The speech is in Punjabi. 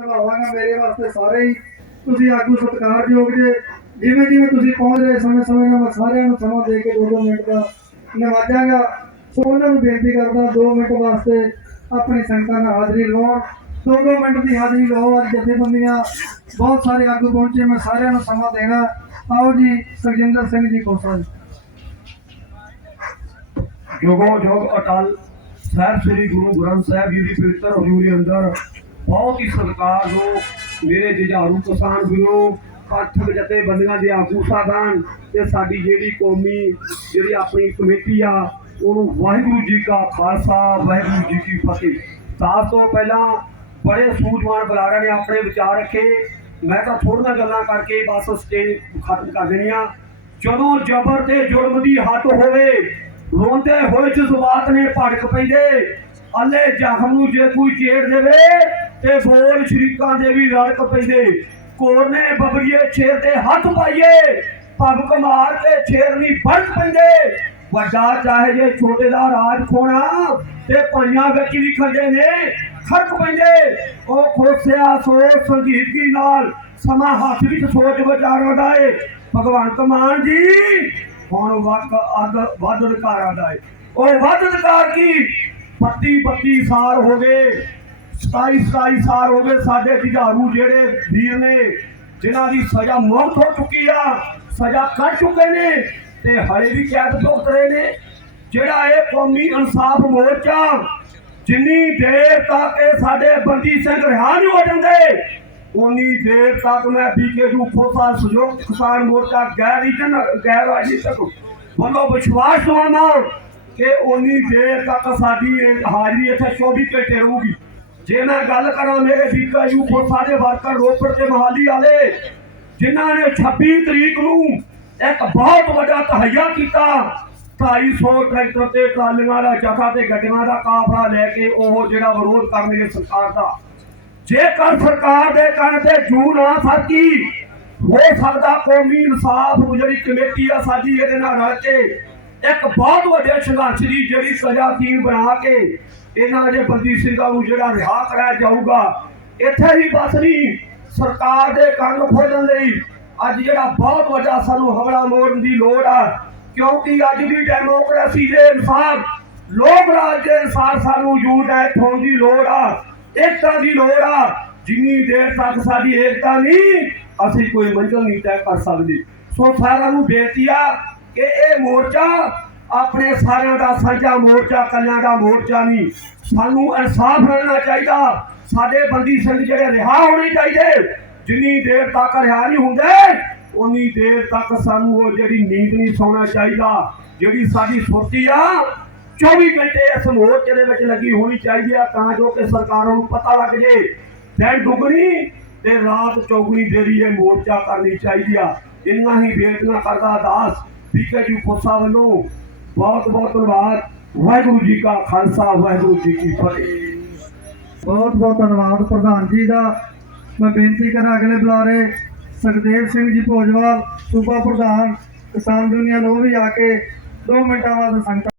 ਕਰਵਾਵਾਂਗਾ ਮੇਰੇ ਵਾਸਤੇ ਸਾਰੇ ਹੀ ਤੁਸੀਂ ਆਗੂ ਸਤਿਕਾਰਯੋਗ ਜੇ ਜਿਵੇਂ ਜਿਵੇਂ ਤੁਸੀਂ ਪਹੁੰਚ ਰਹੇ ਸਮੇਂ ਸਮੇਂ ਨਾਲ ਮੈਂ ਸਾਰਿਆਂ ਨੂੰ ਸਮਾਂ ਦੇ ਕੇ 2 ਮਿੰਟ ਦਾ ਨਿਵਾਜਾਂਗਾ। ਸੋ ਉਹਨਾਂ ਨੂੰ ਬੇਨਤੀ ਕਰਦਾ 2 ਮਿੰਟ ਵਾਸਤੇ ਆਪਣੀ ਸੰਗਤਾਂ ਨਾਲ ਹਾਜ਼ਰੀ ਲਵਾਉਣ। 2 ਮਿੰਟ ਦੀ ਹਾਜ਼ਰੀ ਲਓ ਅੱਜ ਜਥੇਬੰਦੀਆਂ। ਬਹੁਤ ਸਾਰੇ ਆਗੂ ਪਹੁੰਚੇ, ਮੈਂ ਸਾਰਿਆਂ ਨੂੰ ਸਮਾਂ ਦੇਣਾ। ਆਓ ਜੀ, ਸੁਖਜਿੰਦਰ ਸਿੰਘ ਜੀ ਕੋਸਾ ਜੀ। ਜੋਗੋ ਜੋਗ ਅਟਲ ਸਾਹਿਬ, ਸ੍ਰੀ ਗੁਰੂ ਗ੍ਰੰਥ ਸਾਹਿਬ ਜੀ ਦੀ ਪਵਿੱਤਰ ਹਜ਼ੂਰੀ ਅੰਦਰ ਬਹੁਤ ਹੀ ਸਤਿਕਾਰਯੋਗ ਮੇਰੇ ਜੁਝਾਰੂ ਕਿਸਾਨ ਵੀਰੋ ਕਾਠਕ ਜਤੇ ਬੰਦੀਆਂ ਦੇ ਆਗੂ ਸਾਹਿਬਾਨ ਤੇ ਸਾਡੀ ਜਿਹੜੀ ਕੌਮੀ, ਜਿਹੜੀ ਆਪਣੀ ਕਮੇਟੀ ਆ, ਉਹਨੂੰ ਵਾਹਿਗੁਰੂ ਜੀ ਕਾ ਖਾਲਸਾ, ਵਾਹਿਗੁਰੂ ਜੀ ਕੀ ਫਤਿਹ। ਸਾਫ਼ ਤੋਂ ਪਹਿਲਾਂ ਬੜੇ ਸੂਝਵਾਨ ਬੁਲਾਰਿਆਂ ਨੇ ਆਪਣੇ ਵਿਚਾਰ ਰੱਖੇ। ਮੈਂ ਤਾਂ ਥੋੜੀਆਂ ਗੱਲਾਂ ਕਰਕੇ ਬਸ ਸਟੇਜ ਖਤਮ ਕਰ ਦੇਣੀ ਦੇਣੀਆਂ ਜਦੋਂ ਜ਼ਬਰ ਤੇ ਜ਼ੁਲਮ ਦੀ ਹੱਦ ਹੋਵੇ, ਰੋਂਦੇ ਹੋਏ ਜਜ਼ਬਾਤ ਨੇ ਭੜਕ ਪੈਂਦੇ। ਅੱਲੇ ਜ਼ਖਮ ਨੂੰ ਜੇ ਕੋਈ ਛੇੜ ਦੇਵੇ ਤੇ ਬੋਲ ਸ਼ਰੀਕਾਂ ਦੇ ਵੀ ਰੜਕ ਪੈਂਦੇ। ਕੋਰਨੇ ਬਬਰੀਏ ਛੇਰ ਤੇ ਹੱਥ ਪਾਈਏ ਪੱਗ ਮਾਰ ਕੇ ਛੇਰਨੀ ਫੜਕ ਪੈਂਦੇ। ਵੱਡਾ ਚਾਹੇ ਜੇ ਛੋਟੇ ਦਾ ਰਾਜ ਖੋਣਾ ਤੇ ਪੰਜਾਂ ਵਿੱਚ ਵੀ ਖੰਡੇ ਨੇ ਖੜਕ ਪੈਂਦੇ। ਉਹ ਖੋਸਿਆ ਸੋਚ ਸੰਗੀਤ ਨਾਲ, ਸਮਾਂ ਹੱਥ ਵਿੱਚ ਸੋਚ ਵਿਚਾਰਾਂ ਦਾ ਭਗਵੰਤ ਮਾਨ ਜੀ, ਹੁਣ ਵਕ ਅਦ ਵੱਧ ਅਧਿਕਾਰਾਂ ਦਾ ਏ। ਉਹ ਵੱਧ ਅਧਿਕਾਰ ਕੀ? 32 32 ਸਾਲ ਹੋ ਗਏ 27 27 ਸਾਲ ਹੋ ਗਏ ਸਾਡੇ ਜੁਝਾਰੂ ਜਿਹੜੇ ਵੀਰ ਨੇ, ਜਿਨ੍ਹਾਂ ਦੀ ਸਜ਼ਾ ਮੌਤ ਹੋ ਚੁੱਕੀ ਆ, ਸਜ਼ਾ ਕੱਟ ਚੁੱਕੇ ਨੇ ਤੇ ਹਲੇ ਵੀ ਕੈਦ ਭੁਗਤ ਰਹੇ ਨੇ। ਜਿਹੜਾ ਇਹ ਕੌਮੀ ਇਨਸਾਫ ਮੋਰਚਾ, ਜਿੰਨੀ ਦੇਰ ਤੱਕ ਇਹ ਸਾਡੇ ਬੰਦੀ ਸਿੰਘ ਰਿਹਾ ਨਹੀਂ ਹੋ ਜਾਂਦੇ ਉਨੀ ਦੇਰ ਤੱਕ ਮੈਂ ਬੀਕੇਯੂ ਖੋਸਾ ਸੰਯੁਕਤ ਕਿਸਾਨ ਮੋਰਚਾ ਗੈਰ ਰੀਜਨ ਗੈਰ ਰਾਜਨੀਤਿਕ ਵੱਲੋਂ ਵਿਸ਼ਵਾਸ ਦਵਾਉਣਾ ਕਿ ਉਨੀ ਦੇਰ ਤੱਕ ਸਾਡੀ ਇਹ ਹਾਜ਼ਰੀ ਇੱਥੇ 24 ਘੰਟੇ ਰਹੂਗੀ। ਜੇ ਮੈਂ ਗੱਲ ਕਰਾਂ ਮੇਰੇ ਬੀਕੇਯੂ ਖੋਸਾ ਦੇ ਵਰਕਰ ਰੋਪੜ ਤੇ ਮਹਾਲੀ ਵਾਲੇ, ਜਿਨ੍ਹਾਂ ਨੇ 26 ਤਰੀਕ ਨੂੰ ਇੱਕ ਬਹੁਤ ਵੱਡਾ ਤਹਈਆ ਕੀਤਾ 250 ਟਰੈਕਟਰ ਤੇ ਟਰਾਲੀਆਂ ਦਾ ਜਥਾ ਤੇ ਗੱਡੀਆਂ ਦਾ ਕਾਫਲਾ ਲੈ ਕੇ ਉਹ ਜਿਹੜਾ ਵਿਰੋਧ ਕਰਨਗੇ ਸਰਕਾਰ ਦਾ। ਜੇਕਰ ਸਰਕਾਰ ਦੇ ਕੰਨ ਤੇ ਜੂ ਨਾ ਸਰਕੀ ਹੋ ਸਕਦਾ ਕੌਮੀ ਇਨਸਾਫ ਜਿਹੜੀ ਕਮੇਟੀ ਆ ਸਾਡੀ ਇਹਦੇ ਨਾਲ ਰਲ ਕੇ ਇੱਕ ਬਹੁਤ ਵੱਡੇ ਸੰਘਰਸ਼ ਦੀ ਜਿਹੜੀ ਸਜ਼ਾ ਸੀ ਬਣਾ ਕੇ ਇਹਨਾਂ ਦੇ ਬੰਦੀ ਸਿੰਘਾਂ ਨੂੰ ਜਿਹੜਾ ਰਿਹਾ ਕਰਾਇਆ ਜਾਊਗਾ, ਇੱਥੇ ਹੀ ਬਸ ਨਹੀਂ, ਸਰਕਾਰ ਦੇ ਕੰਨ ਖੋਲਣ ਲਈ ਅੱਜ ਜਿਹੜਾ ਬਹੁਤ ਵੱਡਾ ਸਾਨੂੰ ਹਮਲਾ ਮੋੜਨ ਦੀ ਲੋੜ ਆ, ਕਿਉਂਕਿ ਅੱਜ ਦੀ ਡੈਮੋਕ੍ਰੇਸੀ ਦੇ ਇਨਸਾਫ ਲੋਕ ਰਾਜ ਦੇ ਇਨਸਾਫ ਸਾਨੂੰ ਯੂਨਾਈਟ ਹੋਣ ਦੀ ਲੋੜ ਆ, ਏਕਤਾ ਦੀ ਲੋੜ ਆ, ਜਿੰਨੀ ਦੇਰ ਤੱਕ ਸਾਡੀ ਏਕਤਾ ਨਹੀਂ, ਅਸੀਂ ਕੋਈ ਮੰਜ਼ਿਲ ਨਹੀਂ ਤੈਅ ਕਰ ਸਕਦੇ। ਸੋ ਸਾਰਿਆਂ ਨੂੰ ਬੇਨਤੀ ਆ ਕਿ ਇਹ ਮੋਰਚਾ ਆਪਣੇ ਸਾਰਿਆਂ ਦਾ ਸਾਂਝਾ ਮੋਰਚਾ, ਕੱਲਿਆਂ ਦਾ ਮੋਰਚਾ ਨਹੀਂ। ਸਾਨੂੰ ਇਨਸਾਫ ਮਿਲਣਾ ਚਾਹੀਦਾ। ਸਾਡੇ ਬੰਦੀ ਸਿੰਘ ਜਿਹੜੇ ਰਿਹਾ ਹੋਣੇ ਚਾਹੀਦੇ। ਜਿੰਨੀ ਦੇਰ ਤੱਕ ਰਿਹਾ ਨਹੀਂ ਹੁੰਦੇ ਉਨੀ ਦੇਰ ਤੱਕ ਸਾਨੂੰ ਉਹ ਜਿਹੜੀ ਨੀਂਦ ਨਹੀਂ ਸੌਣਾ ਚਾਹੀਦਾ। ਜਿਹੜੀ ਸਾਡੀ ਸੁਰਤੀ ਆ 24 ਘੰਟੇ ਇਸ ਮੋਰਚੇ ਦੇ ਵਿੱਚ ਲੱਗੀ ਹੋਣੀ ਚਾਹੀਦੀ ਆ, ਤਾਂ ਜੋ ਕਿ ਸਰਕਾਰਾਂ ਨੂੰ ਪਤਾ ਲੱਗ ਜੇ। ਦਿਨ ਦੁਗਣੀ ਤੇ ਰਾਤ ਚੌਗਣੀ ਦੇਰੀ ਇਹ ਮੋਰਚਾ ਕਰਨੀ ਚਾਹੀਦੀ ਆ। ਇੰਨਾ ਹੀ ਬੇਨਤੀਆਂ ਕਰਦਾ ਦਾਸ ਵੀਕੇ ਜੀ ਕੋਸਾ ਵੱਲੋਂ ਬਹੁਤ ਬਹੁਤ ਧੰਨਵਾਦ। ਵਾਹਿਗੁਰੂ ਜੀ ਕਾ ਖਾਲਸਾ, ਵਾਹਿਗੁਰੂ ਜੀ ਕੀ ਫਤਿਹ। ਬਹੁਤ ਬਹੁਤ ਧੰਨਵਾਦ ਪ੍ਰਧਾਨ ਜੀ ਦਾ। ਮੈਂ ਬੇਨਤੀ ਕਰਾਂ ਅਗਲੇ ਬੁਲਾਰੇ, ਸੁਖਦੇਵ ਸਿੰਘ ਜੀ ਭੋਜਵਾਲ, ਸੂਬਾ ਪ੍ਰਧਾਨ, ਕਿਸਾਨ ਦੁਨੀਆ ਨੂੰ ਵੀ ਆ ਕੇ 2 ਮਿੰਟਾਂ ਬਾਅਦ ਸੰਗਤ